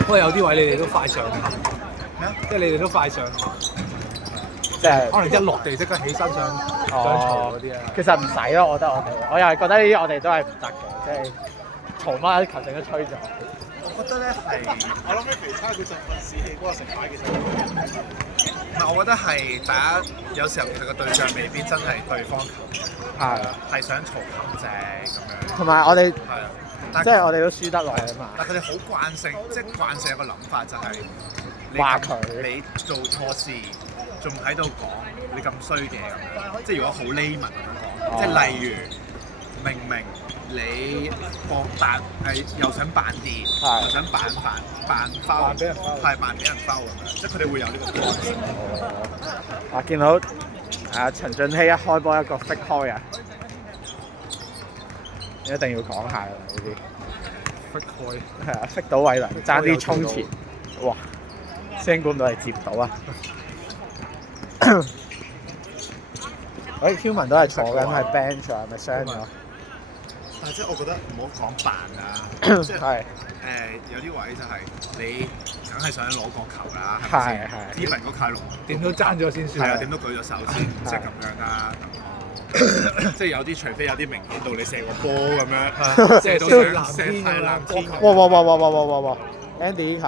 不過有啲位你哋都快上，即係你哋都快上，即係可能一落地即刻起身上嘈嗰啲啊。其實唔使咯，我覺得我又係覺得呢啲我哋都係唔得嘅，即係嘈乜啲球證都吹咗。我覺得咧係，我諗起肥差佢振奮士氣嗰個成擺其實唔係，我覺得係大家有時候其實個對象未必真係對方球員，係想嘈球證咁樣。同埋我哋係啊。即係我哋都輸得耐啊嘛。但佢哋好慣性，即係慣性有個諗法就係話佢你做錯事，仲喺度講你咁衰嘅咁樣。即係如果好 layman 咁樣講，即係例如明明你扮又想扮啲，又想扮包，係扮俾人包咁樣。即係佢哋會有呢個慣性。我見到陳俊熙一開波一個 fake 開啊！一定要講下啦呢啲 fake 開係啊 fake 到偉能爭啲衝前，哇！聲管到係接唔到啊！喂 Human 都係坐緊係 bench 啊，係咪傷咗？但係即係我覺得唔好講扮啊，即係有啲位就係你梗係想攞個球啦，係咪先？Even 嗰卡龍點都爭咗先算。係啊，點都舉咗手先，即係咁樣啦。即係有啲，除非有啲明顯到你射個波咁樣，射到上射太藍天。哇 ！Andy 呢球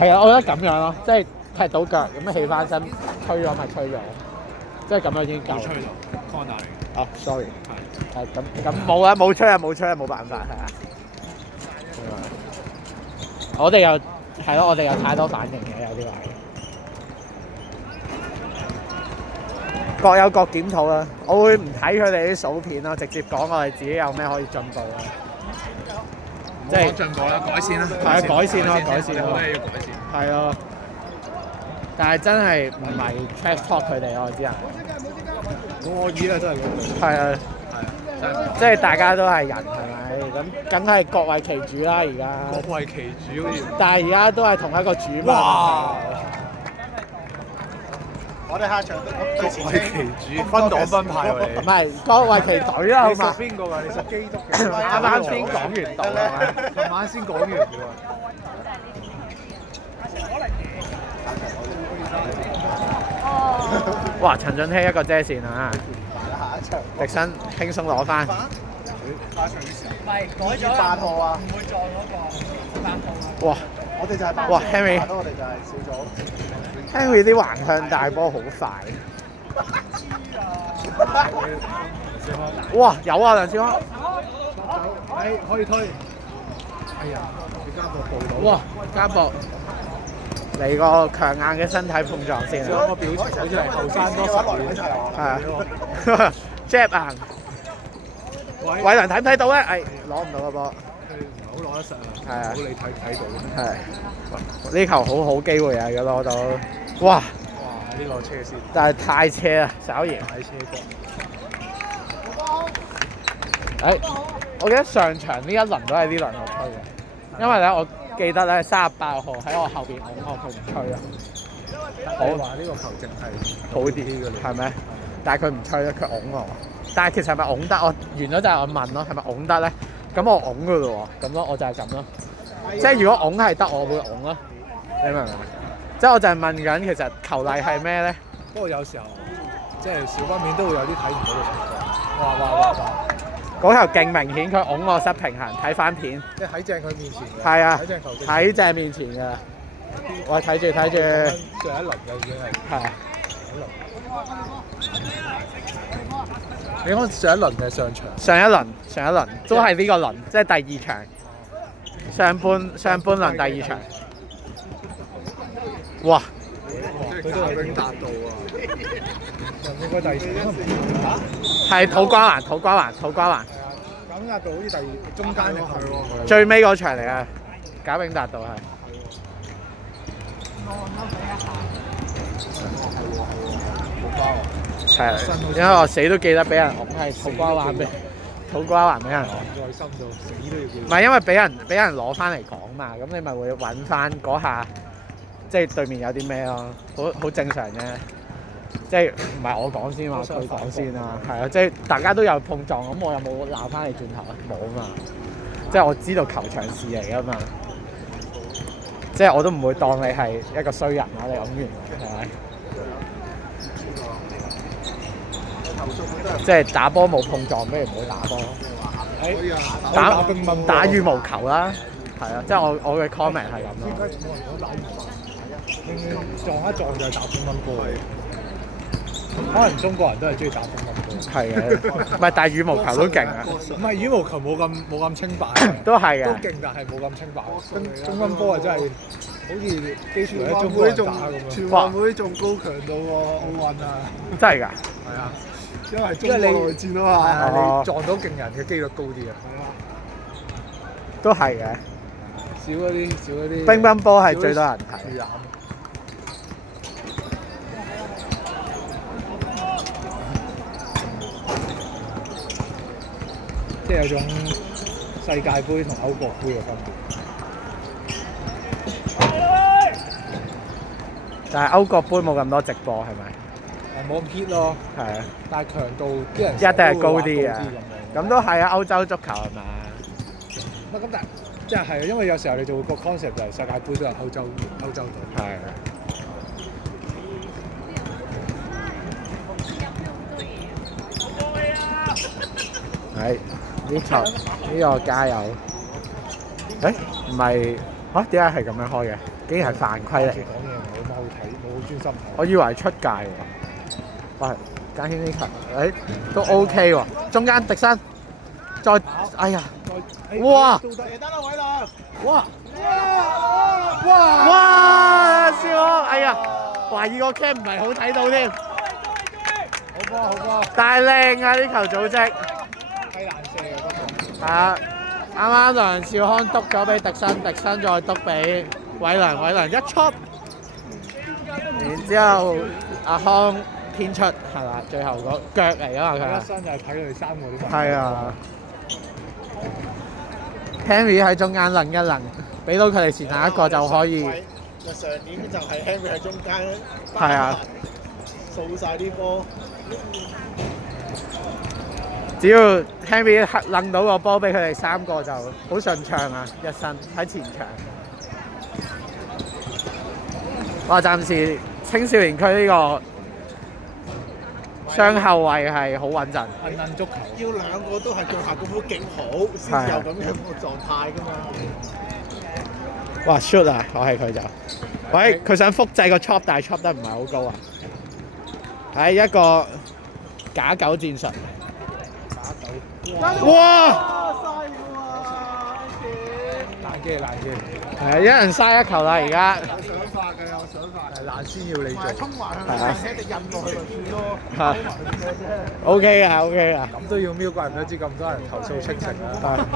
係啊，我覺得咁樣咯，即係踢到腳咁樣起翻身，吹咗咪吹咗，即係咁樣已經夠。吹到 corner 嚟。哦 ，sorry， 係咁冇啊，冇吹啊，冇辦法係啊。我哋又係咯，我哋有太多反應嘅有啲位。各有各檢討啦，我會唔睇佢哋啲數片咯，直接講我哋自己有咩可以進步咯。即係進步啦，改善啦。係啊，改善咯。好多嘢要改善。係咯，但係真係唔係 trash talk 佢哋咯，我知啊。我意咧真係係啊，真係。即係大家都係人係咪？咁梗係各為其主啦，而家。各為其主好似。但係而家都係同一個主嘛。哇！我哋下場各為其主，分黨分派喎你。唔係各為其隊啦，好嘛？你屬邊個㗎？你屬基督嘅。啱先講完到啦，琴晚先講完嘅喎。哇！陳俊熙一個遮線啊！迪生輕鬆攞翻。唔係改咗8號啊，唔會撞嗰個8號。哇！我哋就係8號。哇 Henry，我哋就係小組。Henry 啲橫向大波好快。哇！有啊，梁少康。可以推。哎呀！你加博報到。哇！加博嚟個強硬嘅身體碰撞先啊！將個表情好似係後生多10年。係啊 ，jab 硬。偉能睇唔睇到咧？攞唔到個波。唔係好攞得實啊！係啊，好你睇到。係。呢球好機會啊！如果攞到，哇！哇！呢個車先。但係太車啦，稍嫌。太車過。我記得上場呢一輪都係呢兩個吹嘅，因為咧我記得咧38號喺我後邊拱我，佢唔吹啊。我話呢個球證係好啲嘅，係咩？但係佢唔吹咧，佢拱我。但係其實係咪拱得？我完咗就係我問咯，係咪拱得咧？咁我拱㗎咯喎，咁咯，我就係咁咯。即係如果拱係得，我會拱咯。你明唔明？即係我就係問緊，其實球例係咩咧？不過有時候即係少不免都會有啲睇唔到嘅情況。哇！嗰球勁明顯，佢拱我失平衡，睇翻片。即係喺正佢面前嘅。係啊，喺正球證。喺正面前㗎。我睇住。最後一輪嘅已經係。係啊。你講上一輪定係上場？上一輪都係呢個輪，即係第二場。上半輪第二場。哇！佢都有永達到啊！應該第4係土瓜灣。永達道好似第中間定係喎。最尾嗰場嚟啊！賈永達道係。係，因為我死都記得俾人拱係土瓜灣俾人拱。內心度死都要記。唔係因為俾人攞翻嚟講嘛，咁你咪會揾翻嗰下，即係對面有啲咩咯，好正常啫。即係唔係我講先嘛，佢講先啦，係啊，即係大家都有碰撞，咁我有冇鬧翻你轉頭啊？冇啊嘛，即係我知道球場事嚟噶嘛，即係我都唔會當你係一個衰人啦，你講完係咪？即係打波冇碰撞，不如唔好打波。打羽毛球啦，係啊，即係我嘅 comment 係咁咯。點解冇人講打羽毛球？撞一撞就係打乒乓波。可能中國人都係中意打乒乓波。係嘅，唔係，但係羽毛球都勁啊。唔係羽毛球冇咁清白。都係嘅。都勁，但係冇咁清白。乒乓波啊，真係好似幾乎喺中國打咁樣。全運會仲高強到奧運啊！真係㗎。係啊。因為中國內戰啊嘛，你撞到勁人嘅機率高啲啊。都係嘅。少嗰啲。乒乓波係最多人睇。即係有種世界盃同歐國盃嘅分別。但係歐國盃冇咁多直播係咪？冇咁 hit 咯，係啊，但係強度啲人一定係高啲啊！咁都係啊，歐洲足球係咪？咁但係即係因為有時候你做個 concept 就係世界盃都係歐洲隊。係。係呢個加油！誒唔係嚇？點解係咁樣開嘅？竟然係犯規嚟！講嘢冇乜好睇，冇好專心睇。我以為係出界喎。喂，家軒呢球都 OK 喎，中間迪生，再哎呀，哇！得啦，偉良！哇！笑我，哎呀，懷疑個 cam 唔係好睇到添。好波！但係靚啊！呢球組織。雞蛋射嘅嗰個。係啊，啱啱梁少康督咗俾迪生，迪生再督俾偉良一出，然之後阿康偏出係啦，最後嗰腳嚟啊嘛佢。一身就係睇佢哋三個啲。係啊 ，Henry 喺中間楞一楞，俾到佢哋前下一個就可以。上年就係 Henry 喺中間。係啊。掃曬啲波。只要 Henry 掕到個波俾佢哋三個就好順暢啊！一身喺前場。哇！暫時青少年區呢個雙後衞係好穩陣。混足球。要兩個都係腳下功夫勁好，先有咁樣個狀態㗎嘛。哇 ！shoot 啊！我係佢就，喂，佢想複製個 chop， 但係 chop 得唔係好高啊。係一個假九戰術。哇！爛機。係啊，一人嘥一球啦，而家。有想法嘅，有想法。係爛先要你做。衝埋去，寫隻印落去咪算咯。係。OK 啊，OK 啊。咁都要瞄，怪唔得知咁多人投訴清城啦。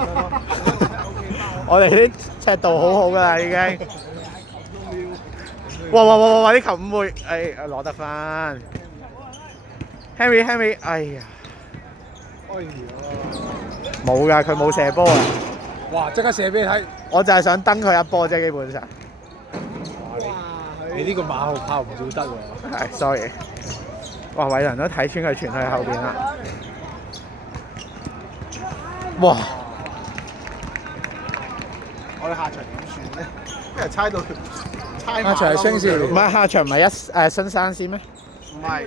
我哋啲尺度好好㗎啦，已經。哇！啲球唔會，攞得翻。Henry， 哎呀。冇㗎，佢冇射波啊！哇！即刻射俾你睇，我就係想登佢一波啫，基本上。你呢個馬後炮唔叫得喎。係 ，sorry。哇！偉人都睇穿佢傳去後邊啦。哇！我哋下場點算咧？因為猜到下場係青少年，唔係下場唔係新山先咩？唔係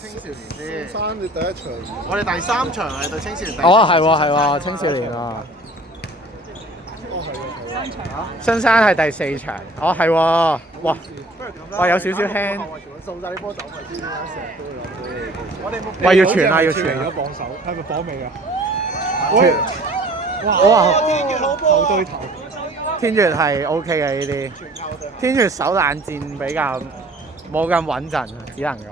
青少年先。新山你第一場，我哋第三場係對青少年。哦，係喎，青少年啊。新山係第四場。哦，係喎，哇，有少少輕。掃曬啲波走咪知點解成日都有我哋喂，要傳啊，要傳。咗榜首，係咪榜尾啊？哇！天月好波。後對頭。天月係 OK 嘅呢啲。天月手冷戰比較冇咁穩陣，只能講。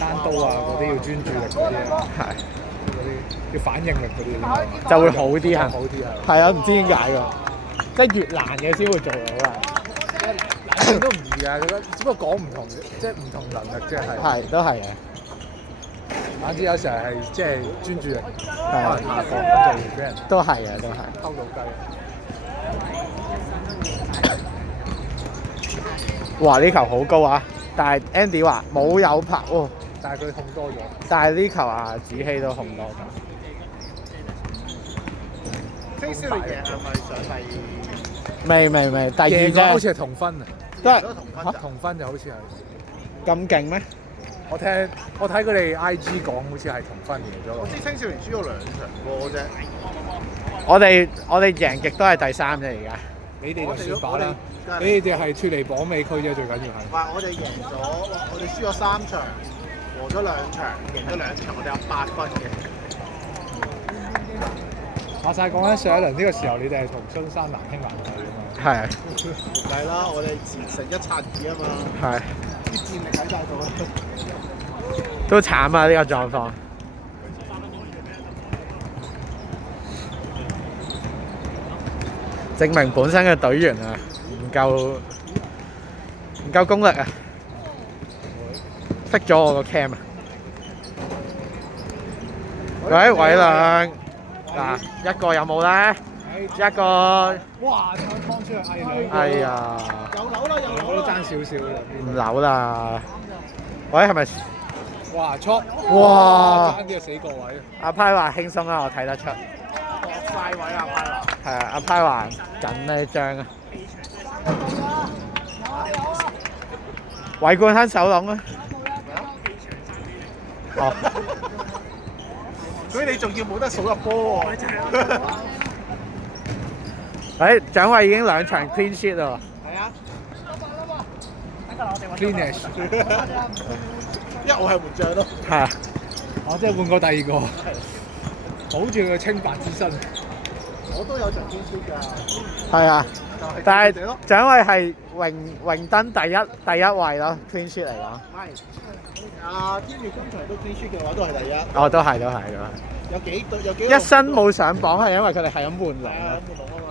單刀啊，嗰啲要專注力嗰啲啊，係嗰啲要反應力嗰啲就會好啲係。好啲啊！係啊，唔知點解㗎，即係越難嘅先會做到啊！難都唔易啊，只不過講唔同，即係唔同能力即係。係都係嘅。反之有時候係即係專注力可能下降咁就會俾人都係嘅，都係偷到雞。哇！呢球好高啊，但係 Andy 話冇有拍喎，但係佢控多咗。但係呢球啊，子希都控多咗。青少年贏係咪上第未，第二贏咗好似啫，係同分啊，都係同分就好似係。咁勁咩？我睇佢哋 IG 講，好似係同分贏咗。我知青少年輸咗2場波啫。我哋贏極都係第3啫，而家。你哋就算把啦，你哋係脱離榜尾區啫，最緊要係。話我哋贏咗，我哋輸咗3場，和咗2場，贏咗2場，我哋有8分嘅。話晒講緊上一輪呢個時候，你哋係同中山難兄難弟㗎嘛。係唔係啦，我哋前成1拆2啊嘛，係啲戰力喺晒度。都慘啊！呢個狀況。證明本身嘅隊員啊唔夠功力啊，熄咗我個 cam 啊！喂，偉亮，嗱一個有冇咧？一個，哇！想劏出去嗌兩個。哎呀，有樓啦，有樓啦。我都爭少少啦。唔扭啦！喂，係咪？哇！錯！哇！爭啲就死個位。阿派話輕鬆啦，我睇得出。落晒位啊，派啦。係啊，阿派話緊呢張啊。韋冠亨手籠啊！哦，所以你仲要冇得數入波喎。誒，蔣偉已經2場 clean sheet 啦喎。係啊。 Finish。因為我係門將咯。係啊。我即係換過第二個，保住佢清白之身。我都有場 clean sheet 㗎。係啊。但係佢哋咯。蔣偉係榮登第一位咯 clean sheet 嚟講。係。啊，天宇今場都 clean sheet 嘅話，都係第一。哦，都係。有幾隊有幾？一身冇上榜係因為佢哋係咁換係龍啊，啊。門龍啊嘛。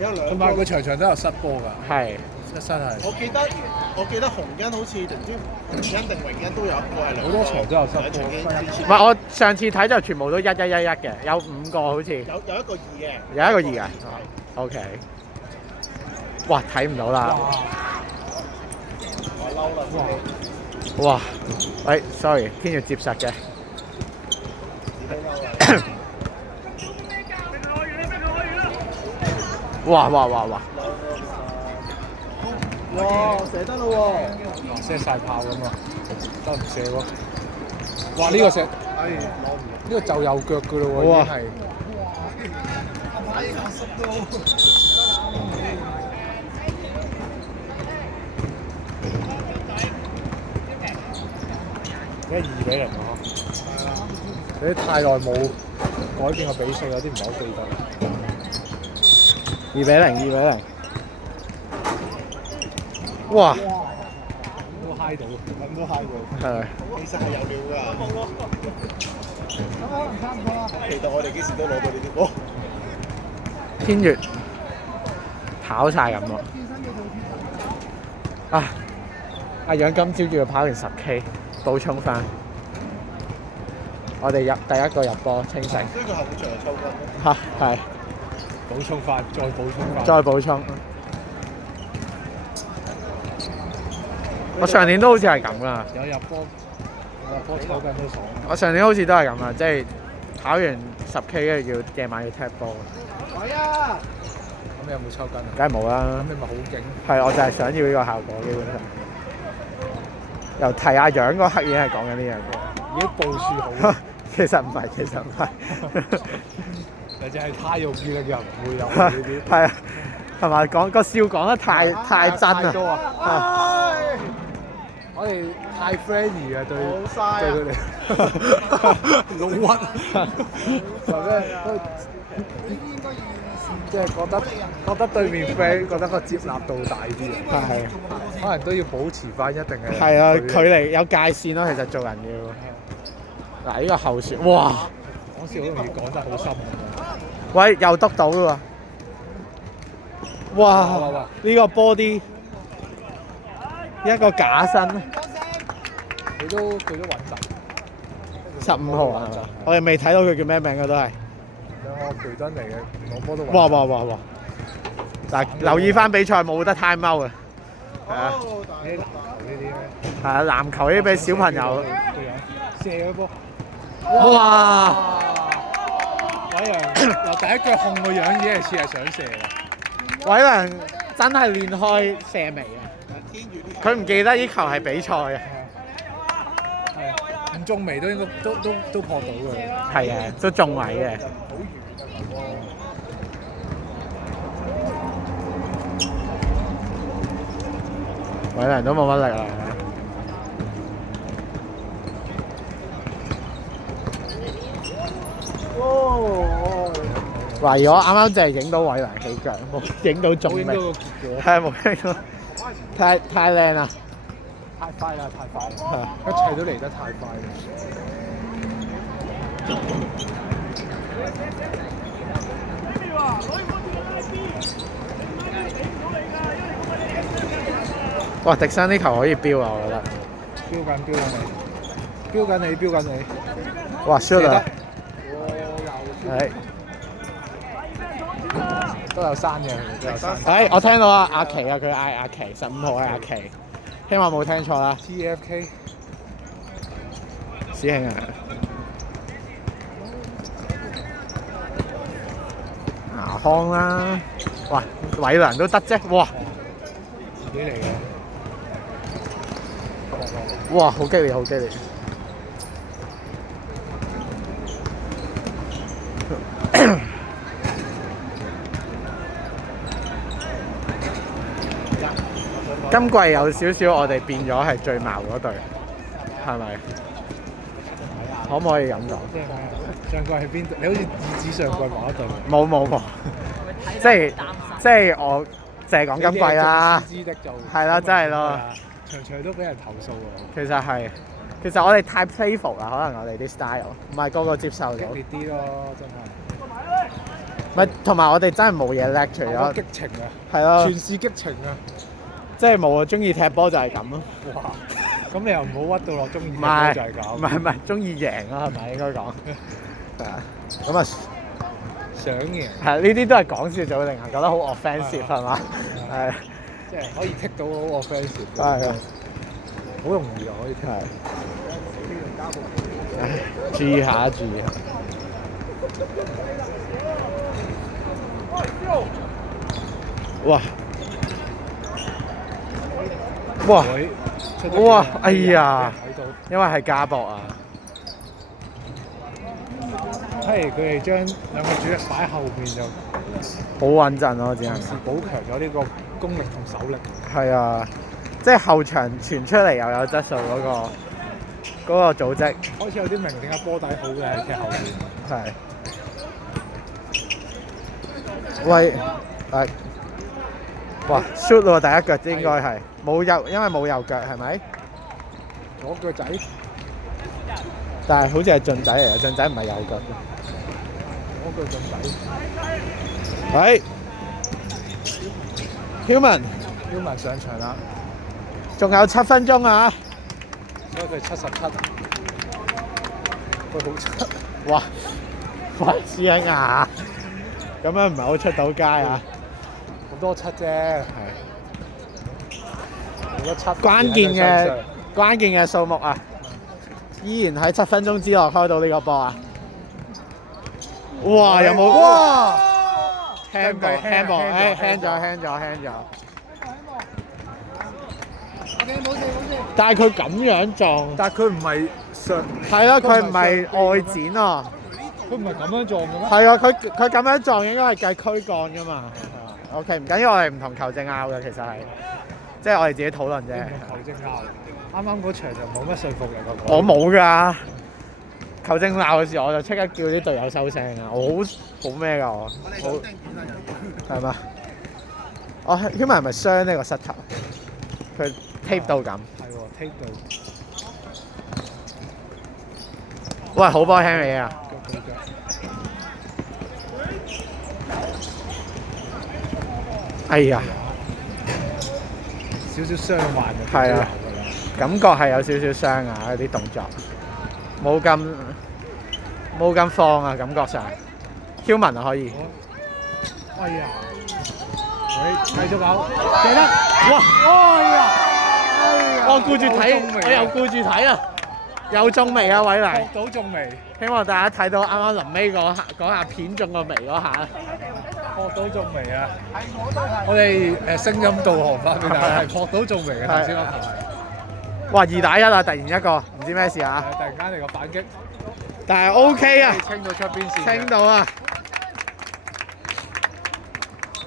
有兩。同埋佢場場都有失波㗎，係。一身係。我記得洪恩好似唔知洪恩定榮恩都有一個係兩個。好多場都有失波。唔係，我上次睇就全部都1-1-1-1嘅，有5個好似。有一個2嘅。有一個2啊。OK。哇，睇唔到啦。我嬲啦！哇！喂，sorry，天要接實嘅。哇！哇，射得咯喎！射晒炮咁啊，得唔射喎？哇！呢個射，呢個就右腳㗎咯喎，已經係。而家2-0啊！你太耐冇改變個比數，有啲唔係好記得。2-0。哇！都嗨到，咁都嗨到。係。其實係有料㗎。咁可能差唔多啦。期待我哋幾時都攞到呢啲波。天月跑晒咁喎。啊！阿楊今朝叫佢跑完10K， 補充翻。我哋第一個入波清醒。呢個後場係抽筋。嚇係。補充翻，再補充翻。再補充。我上年都好似係咁噶。有入波抽筋都爽。我上年好似都係咁啊，即係跑完10K 跟住要夜晚要踢波。係啊！咁你有冇抽筋啊？梗係冇啦。咁你咪好勁。係，我就係想要呢個效果，基本上。由提阿楊嗰刻已經係講緊呢樣嘢。已經部署好。其實唔係。或者係太容易啦，又唔會有呢啲。係啊，係咪講個笑講得太真啊？我哋太 friendly 啊，對好嘥佢哋老屈，或者即係覺得對面 friend 覺得個接納度大啲啊。係。可能都要保持翻一定嘅。係啊，距離有界線咯，其實做人要。嗱，呢個後旋，哇！講笑好容易講得好深。喂，又篤到喎！哇！呢個 body 一個假身，佢都穩陣。15號啊！我哋未睇到佢叫咩名嘅都係。兩個培登嚟嘅，兩波都穩。哇！嗱，留意翻比賽冇得 time out 啊！係啊，啲籃球呢啲咧，係啊，籃球呢啲俾小朋友。個樣射嗰波，哇！偉良由第一腳控個樣已經係似係想射啦。偉良真係練開射眉啊！佢唔記得呢球係比賽啊。係啊，唔中眉都應該都撲到嘅。係啊，都中位嘅。偉良都冇乜力啦。懷疑我啱啱淨係影到偉良起腳，冇影到中眉。冇影到個結果。係冇影到，太靚啦！太快啦！太快啦！係啊一切都嚟得太快啦！哇！迪生呢球可以飆啊，我覺得。標緊你！哇 shoot 啊！係。都有山嘅，都有山。係，我聽到啊，阿奇啊，佢嗌阿奇，15號係阿奇，希望冇聽錯啦。TFK 師兄啊！牙康啦，哇！偉良都得啫，哇！自己嚟嘅。哇！好激烈，好激烈。今季有少少我哋變咗係最矛嗰隊，係咪？可唔可以咁講？上季係邊隊？你好似意指上季某一隊。冇，即係我淨係講今季啦。知的就係啦，真係咯。場場都俾人投訴喎。其實我哋太 playful 啦，可能我哋啲 style 唔係個個接受到。激烈啲咯，真係。唔係，同埋我哋真係冇嘢叻，除咗激情啊！係咯，全是激情啊！即係冇啊！中意踢波就係咁咯。哇！咁你又唔好屈到落中意踢唔波係就係咁。唔係，中意贏咯，係咪應該講？係啊，咁啊，想贏。係呢啲都係講笑就會令人覺得好 offensive 係嘛？係。即係可以剔到好 offensive。係啊，好容易啊，可以剔。注意下。哇！哇！哎呀，因為係加博啊。係佢哋將兩個主力擺喺後面就好穩陣咯，只係。補強咗呢個功力同手力。係啊，即係後場傳出嚟又有質素嗰個組織。開始有啲明點解波底好嘅喺踢後面。係。喂，哇 shoot 喎，第一腳應該係冇右，因為冇右腳係咪？左腳仔，但係好似係進仔嚟嘅，進仔唔係右腳。左腳進仔。係 Human 上場啦，仲有7分鐘啊！所以佢77，佢好七。哇！師兄啊，咁樣唔係好出到街啊！好多七啫，係好多七。關鍵嘅數目啊，依然喺7分鐘之內開到呢個波啊！哇！有冇？哇 ！handball， hand 咗。但係佢咁樣撞，但係佢唔係上，係咯，佢唔係外展啊！佢唔係咁樣撞嘅咩？係啊，佢咁樣撞應該係計軀幹㗎嘛。OK， 唔緊要，我哋唔同球證拗嘅，其實係，即係我哋自己討論啫。球證拗，啱啱嗰場就冇乜說服力嗰個。我冇㗎，球證鬧嘅時候我就即刻叫啲隊友收聲啊！我好咩㗎我，係嘛？我 Human 係咪傷呢個膝頭？佢 tape 到咁。係喎，tape 到。喂，好波輕你啊！哎呀，少少傷患嘅。係啊，感覺係有少少傷啊！嗰啲動作冇咁放啊，感覺上。Human 啊可以。哎呀，繼續搞，射得，哇！哎呀，我顧住睇，我又顧住睇啊！有中眉啊，偉黎！到仲未？希望大家睇到啱啱臨尾嗰下片中個眉嗰下。撲到仲未啊！我哋聲音導航翻俾大家，係撲到仲未嘅頭先嗰球係。哇！2打1啊！突然一個，唔知咩事啊！突然間嚟個反擊，但係 OK 啊，清到出邊線，清到啊！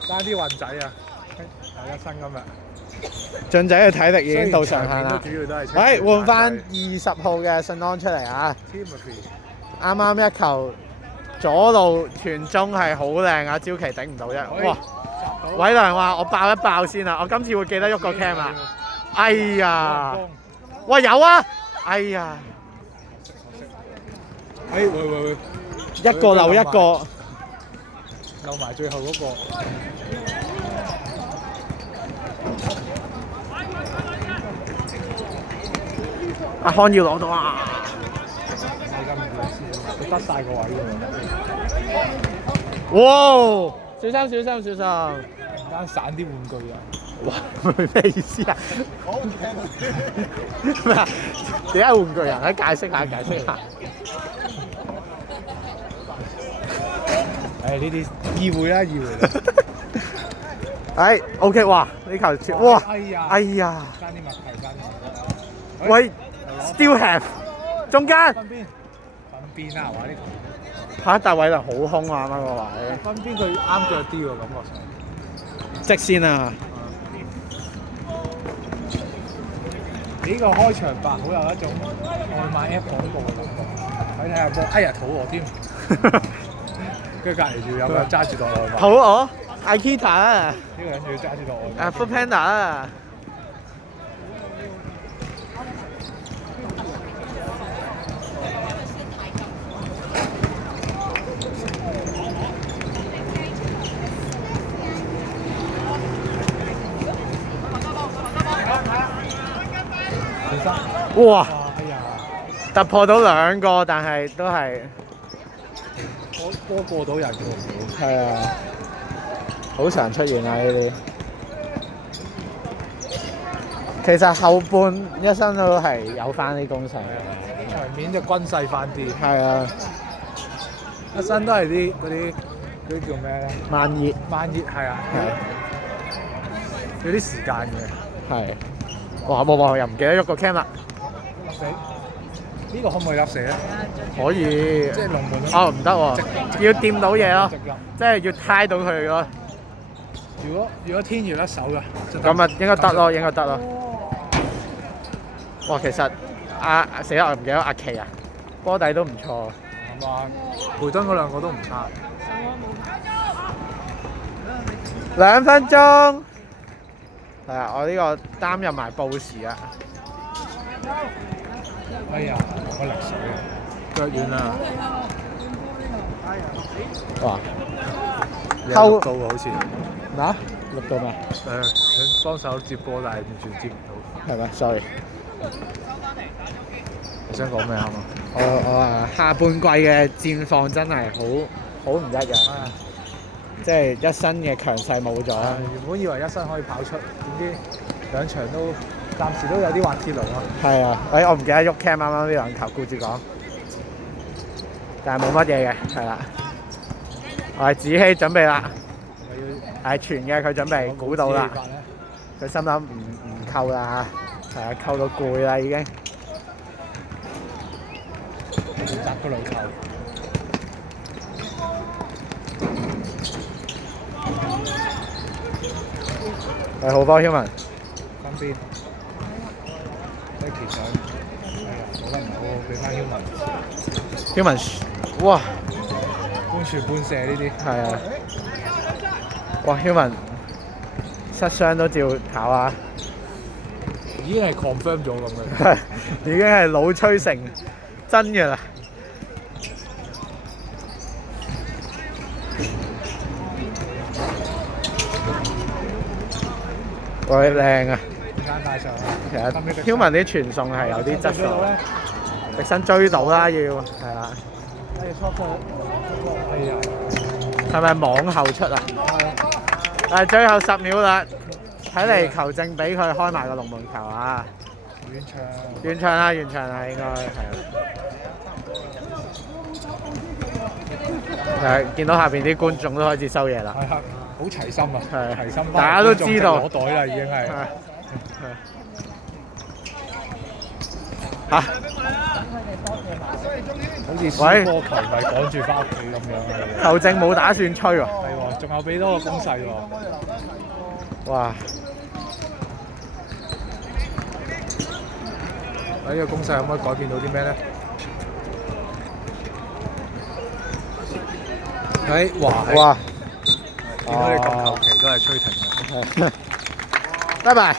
爭啲運仔啊！係一生今日。俊仔嘅體力已經到上限啦。主要都係。喂，換翻20號嘅信安出嚟啊！ Timothy 啱啱一球左路傳中係好靚啊！招奇頂唔到啫。哇！偉良話：我爆一爆先啊！我今次會記得喐個 cam 啊！哎呀！喂，有啊！哎呀！喂，一個漏一個。漏埋最後嗰個。阿康要攞到啊！佢得晒個位喎。哇！小心！突然間散啲玩具啊！哇！咩意思啊？咩啊？點解玩具人？解釋下。呢啲議會啦。OK， 哇！呢球超哇！哎呀！爭啲默契，喂 ，still have 中間分邊啊！話呢嚇，但係偉良好空啊！啱啱個位。分邊佢啱腳啲喎，感覺上。直線啊！呢個開場白好有一種外賣 app 廣告嘅感覺。睇下波，哎呀肚餓添。跟住隔離住有個人揸住袋外賣。肚餓 ，Ikea 啊！呢個人仲要揸住袋外賣。Foodpanda 啊！哇！哎呀，突破到2個，但係都係波過到人喎。係啊，好常出現啊呢啲。其實後半一身都係有翻啲攻勢，場面就均勢翻啲。係啊，一身都係啲嗰啲叫咩咧？慢熱係啊，有啲時間嘅。係。哇！冇又唔記得喐個 cam 啦。笠死呢個可唔可以笠死咧？可以。即係龍門哦，唔得喎，要掂到嘢咯直笠。即係要揩到佢咯。如果天要甩手嘅，咁啊應該得咯，應該得咯。哇！其實死啦，我唔記得阿奇啊，波底都唔錯。係嘛？培敦嗰兩個都唔差。2分鐘。係啊，我呢個擔任埋報時啊。哎呀，攞力水啊，腳軟啦。哇！溝到好似嗱，錄到咩？想幫手接波，但係完全接唔到。係咪 ？Sorry。你想講咩啊？我下半季嘅戰況真係好唔一樣。即係一身嘅強勢冇咗。原本以為一身可以跑出，點知兩場都暫時都有啲滑鐵盧啊。係啊，我唔記得喐 cam 啱啱呢兩球顧住講，但係冇乜嘢嘅，係啦。我係子希準備啦，係傳嘅佢準備估到啦，佢心諗唔扣啦，係啊，扣到攰啦已經。砸個兩球。係好波 Human。分邊？即係其實，冇得唔好，俾翻 Human，哇！半傳半射呢啲。係啊！哇 Human 失傷都照跑啊！已經係 confirm 咗咁嘅。已經係老吹成真嘅啦。喂，靚啊！間帶上。其實 Human 啲傳送係有啲質素。迪生追到啦，要係啦。哎呀！係咪網後出啊？最後10秒啦，睇嚟球證俾佢開埋個龍門球啊！遠場，完場啦，完場啦，應該係啦。見到下邊啲觀眾都開始收嘢啦。係好齊心啊！係齊心，大家都知道攞袋啦，已經係。嚇！好似輸波球咪趕住翻屋企咁樣。球證冇打算吹喎。係喎，仲有俾多個攻勢喎。哇！呢個攻勢可唔可以改變到啲咩咧？哇！見到你咁求其都係吹停嘅。拜拜。